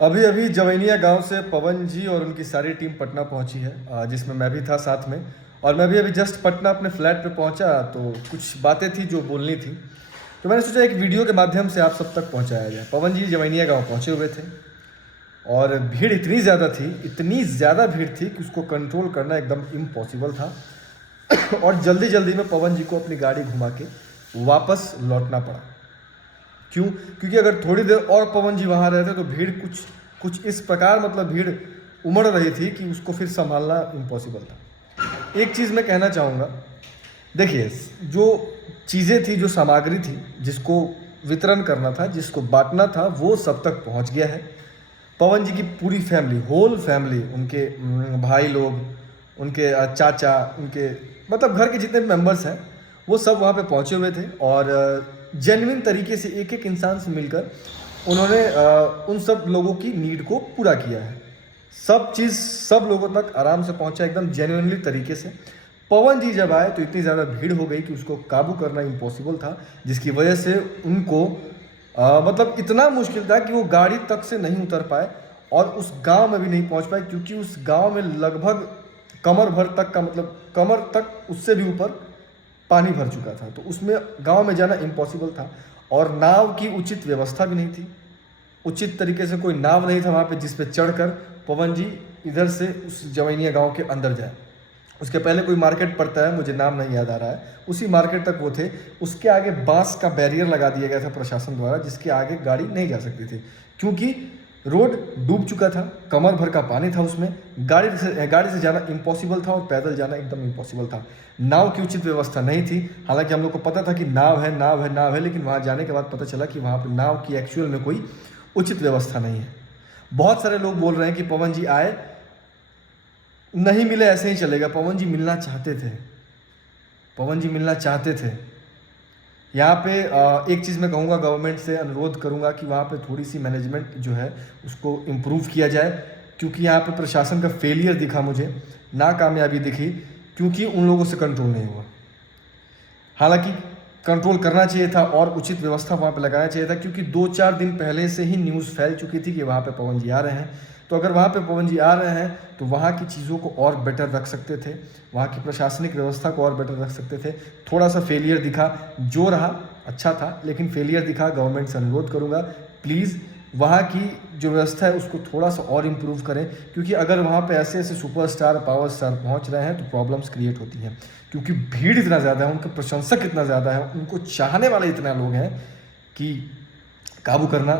अभी अभी जवैनिया गांव से पवन जी और उनकी सारी टीम पटना पहुंची है, जिसमें मैं भी था साथ में। और मैं भी अभी जस्ट पटना अपने फ्लैट पे पहुंचा तो कुछ बातें थी जो बोलनी थी, तो मैंने सोचा एक वीडियो के माध्यम से आप सब तक पहुंचाया जाए। पवन जी जवैनिया गांव पहुंचे हुए थे और भीड़ इतनी ज़्यादा थी, इतनी ज़्यादा भीड़ थी कि उसको कंट्रोल करना एकदम इम्पॉसिबल था। और जल्दी जल्दी में पवन जी को अपनी गाड़ी घुमा के वापस लौटना पड़ा। क्यों? क्योंकि अगर थोड़ी देर और पवन जी वहाँ रहते तो भीड़ कुछ कुछ इस प्रकार, मतलब भीड़ उमड़ रही थी कि उसको फिर संभालना इम्पॉसिबल था। एक चीज़ मैं कहना चाहूँगा, देखिए जो चीज़ें थी, जो सामग्री थी, जिसको वितरण करना था, जिसको बांटना था, वो सब तक पहुँच गया है। पवन जी की पूरी फैमिली, होल फैमिली, उनके भाई लोग, उनके चाचा, उनके मतलब घर के जितने भी मेंबर्स हैं वो सब वहाँ पे पहुँचे हुए थे। और जेन्युइन तरीके से एक एक इंसान से मिलकर उन्होंने उन सब लोगों की नीड को पूरा किया है। सब चीज़ सब लोगों तक आराम से पहुँचा, एकदम जेन्युइनली तरीके से। पवन जी जब आए तो इतनी ज़्यादा भीड़ हो गई कि उसको काबू करना इम्पॉसिबल था, जिसकी वजह से उनको मतलब इतना मुश्किल था कि वो गाड़ी तक से नहीं उतर पाए और उस गांव में भी नहीं पहुंच पाए, क्योंकि उस गांव में लगभग कमर भर तक का, मतलब कमर तक, उससे भी ऊपर पानी भर चुका था। तो उसमें गांव में जाना इम्पॉसिबल था और नाव की उचित व्यवस्था भी नहीं थी। उचित तरीके से कोई नाव नहीं था वहाँ पे जिस पे चढ़कर पवन जी इधर से उस जवैनिया गांव के अंदर जाए। उसके पहले कोई मार्केट पड़ता है, मुझे नाम नहीं याद आ रहा है, उसी मार्केट तक वो थे। उसके आगे बांस का बैरियर लगा दिया गया था प्रशासन द्वारा, जिसके आगे गाड़ी नहीं जा सकती थी, क्योंकि रोड डूब चुका था, कमर भर का पानी था उसमें। गाड़ी से जाना इम्पॉसिबल था और पैदल जाना एकदम इम्पॉसिबल था। नाव की उचित व्यवस्था नहीं थी। हालांकि हम लोग को पता था कि नाव है, नाव है, नाव है, लेकिन वहाँ जाने के बाद पता चला कि वहाँ पर नाव की एक्चुअल में कोई उचित व्यवस्था नहीं है। बहुत सारे लोग बोल रहे हैं कि पवन जी आए, नहीं मिले, ऐसे ही चलेगा। पवन जी मिलना चाहते थे, पवन जी मिलना चाहते थे। यहाँ पे एक चीज़ मैं कहूँगा, गवर्नमेंट से अनुरोध करूँगा कि वहाँ पे थोड़ी सी मैनेजमेंट जो है उसको इम्प्रूव किया जाए, क्योंकि यहाँ पे प्रशासन का फेलियर दिखा मुझे, नाकामयाबी दिखी, क्योंकि उन लोगों से कंट्रोल नहीं हुआ। हालांकि कंट्रोल करना चाहिए था और उचित व्यवस्था वहाँ पे लगाना चाहिए था, क्योंकि 2-4 दिन पहले से ही न्यूज़ फैल चुकी थी कि वहाँ पे पवन जी आ रहे हैं। तो अगर वहाँ पे पवन जी आ रहे हैं तो वहाँ की चीज़ों को और बेटर रख सकते थे, वहाँ की प्रशासनिक व्यवस्था को और बेटर रख सकते थे। थोड़ा सा फेलियर दिखा, जो रहा अच्छा था, लेकिन फेलियर दिखा। गवर्नमेंट से अनुरोध करूँगा, प्लीज़ वहाँ की जो व्यवस्था है उसको थोड़ा सा और इम्प्रूव करें, क्योंकि अगर वहाँ पे ऐसे ऐसे सुपरस्टार, पावर स्टार पहुँच रहे हैं तो प्रॉब्लम्स क्रिएट होती हैं। क्योंकि भीड़ इतना ज़्यादा है, उनके प्रशंसक इतना ज़्यादा है, उनको चाहने वाले इतना लोग हैं कि काबू करना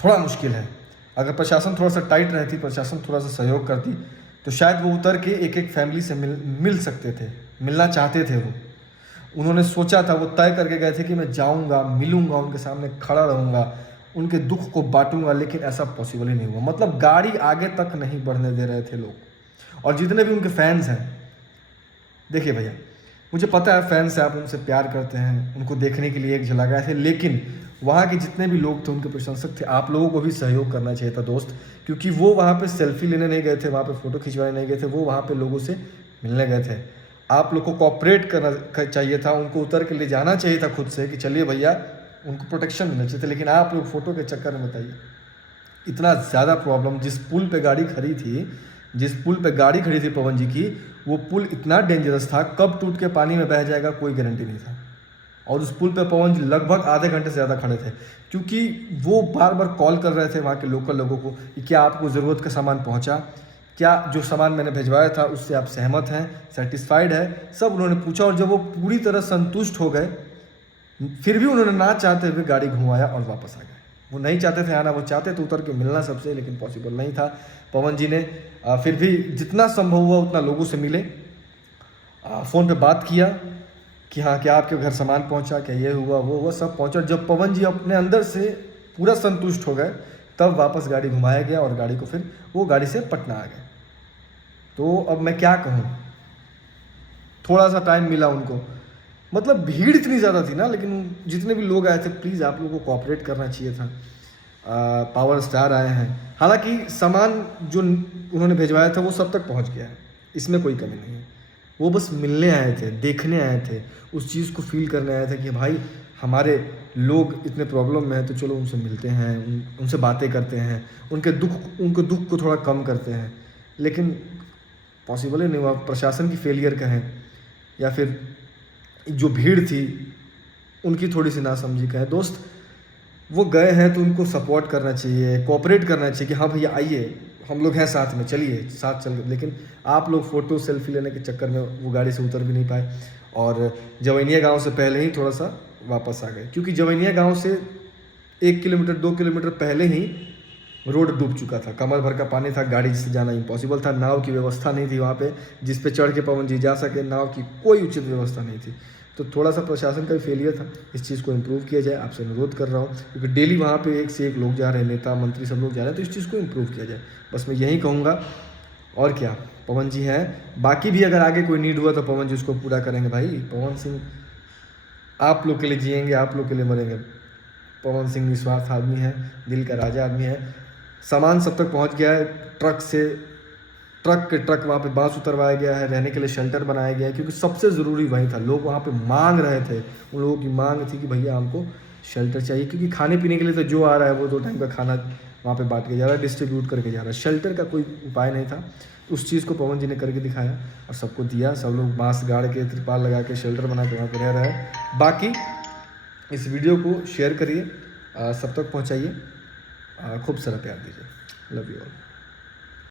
थोड़ा मुश्किल है। अगर प्रशासन थोड़ा सा टाइट रहती, प्रशासन थोड़ा सा सहयोग करती, तो शायद वो उतर के एक एक फैमिली से मिल सकते थे, मिलना चाहते थे वो। उन्होंने सोचा था, वो तय करके गए थे कि मैं जाऊंगा, मिलूंगा, उनके सामने खड़ा रहूंगा, उनके दुख को बांटूंगा, लेकिन ऐसा पॉसिबल ही नहीं हुआ। मतलब गाड़ी आगे तक नहीं बढ़ने दे रहे थे लोग। और जितने भी उनके फैंस हैं, देखिए भैया, मुझे पता है फैंस से आप उनसे प्यार करते हैं, उनको देखने के लिए एक झलक आए थे, लेकिन वहाँ के जितने भी लोग थे, उनके प्रशंसक थे, आप लोगों को भी सहयोग करना चाहिए था दोस्त। क्योंकि वो वहाँ पे सेल्फी लेने नहीं गए थे, वहाँ पे फ़ोटो खिंचवाने नहीं गए थे, वो वहाँ पे लोगों से मिलने गए थे। आप लोग को कॉपरेट करना चाहिए था, उनको उतर के ले जाना चाहिए था खुद से कि चलिए भैया, उनको प्रोटेक्शन मिलना चाहिए था। लेकिन आप लोग फ़ोटो के चक्कर में बताइए, इतना ज़्यादा प्रॉब्लम। जिस पुल पे गाड़ी खड़ी थी, जिस पुल पे गाड़ी खड़ी थी पवन जी की, वो पुल इतना डेंजरस था, कब टूट के पानी में बह जाएगा कोई गारंटी नहीं था। और उस पुल पे पवन जी लगभग आधे घंटे से ज़्यादा खड़े थे, क्योंकि वो बार बार कॉल कर रहे थे वहाँ के लोकल लोगों को कि क्या आपको ज़रूरत का सामान पहुँचा, क्या जो सामान मैंने भिजवाया था उससे आप सहमत हैं, सेटिस्फाइड है, सब उन्होंने पूछा। और जब वो पूरी तरह संतुष्ट हो गए, फिर भी उन्होंने ना चाहते हुए गाड़ी घुमाया और वापस आ गए। वो नहीं चाहते थे आना, वो चाहते थे उतर के मिलना सबसे, लेकिन पॉसिबल नहीं था। पवन जी ने फिर भी जितना संभव हुआ उतना लोगों से मिले, फ़ोन पे बात किया कि हाँ, क्या आपके घर सामान पहुंचा, क्या ये हुआ, वो हुआ, सब पहुंचा। जब पवन जी अपने अंदर से पूरा संतुष्ट हो गए, तब वापस गाड़ी घुमाया गया और गाड़ी को फिर वो गाड़ी से पटना आ गए। तो अब मैं क्या कहूँ, थोड़ा सा टाइम मिला उनको। मतलब भीड़ इतनी ज़्यादा थी ना, लेकिन जितने भी लोग आए थे, प्लीज़ आप लोगों को कोऑपरेट करना चाहिए था। पावर स्टार आए हैं, हालांकि सामान जो उन्होंने भिजवाया था वो सब तक पहुंच गया है, इसमें कोई कमी नहीं है। वो बस मिलने आए थे, देखने आए थे, उस चीज़ को फील करने आए थे कि भाई हमारे लोग इतने प्रॉब्लम में हैं तो चलो उनसे मिलते हैं, उनसे बातें करते हैं, उनके दुख को थोड़ा कम करते हैं। लेकिन पॉसिबल ही नहीं हुआ। प्रशासन की फेलियर कहें या फिर जो भीड़ थी उनकी थोड़ी सी नासमझी कहें। दोस्त वो गए हैं तो उनको सपोर्ट करना चाहिए, कोऑपरेट करना चाहिए कि हाँ भैया आइए, हम लोग हैं साथ में, चलिए साथ चल। लेकिन आप लोग फ़ोटो सेल्फी लेने के चक्कर में वो गाड़ी से उतर भी नहीं पाए और जवैनिया गांव से पहले ही थोड़ा सा वापस आ गए, क्योंकि जवैनिया गांव से 1 किलोमीटर 2 किलोमीटर पहले ही रोड डूब चुका था। कमर भर का पानी था, गाड़ी से जाना इम्पॉसिबल था। नाव की व्यवस्था नहीं थी वहाँ पे जिस पे चढ़ के पवन जी जा सके। नाव की कोई उचित व्यवस्था नहीं थी। तो थोड़ा सा प्रशासन का भी फेलियर था। इस चीज़ को इम्प्रूव किया जाए, आपसे अनुरोध कर रहा हूँ, क्योंकि डेली वहाँ पे एक से एक लोग जा रहे हैं, नेता मंत्री सब लोग जा रहे हैं, तो इस चीज़ को इम्प्रूव किया जाए। बस मैं यही कहूँगा। और क्या, पवन जी हैं, बाकी भी अगर आगे कोई नीड हुआ तो पवन जी उसको पूरा करेंगे। भाई पवन सिंह आप लोग के लिए जिएंगे, आप लोग के लिए मरेंगे। पवन सिंह निस्वार्थ आदमी है, दिल का राजा आदमी है। सामान सब तक पहुंच गया है, ट्रक के ट्रक वहाँ पे बांस उतरवाया गया है, रहने के लिए शेल्टर बनाया गया है, क्योंकि सबसे ज़रूरी वही था। लोग वहाँ पे मांग रहे थे, उन लोगों की मांग थी कि भैया हमको शेल्टर चाहिए, क्योंकि खाने पीने के लिए तो जो आ रहा है वो 2 टाइम का खाना वहाँ पे बांट के जा रहा है, डिस्ट्रीब्यूट करके जा रहा है। शेल्टर का कोई उपाय नहीं था। उस चीज़ को पवन जी ने करके दिखाया और सबको दिया। सब लोग बांस गाड़ के, तिरपाल लगा के, शेल्टर बना के वहाँ पर रह रहे हैं। बाकी इस वीडियो को शेयर करिए, सब तक पहुँचाइए, खूब सारा प्यार दीजिए। Love you all.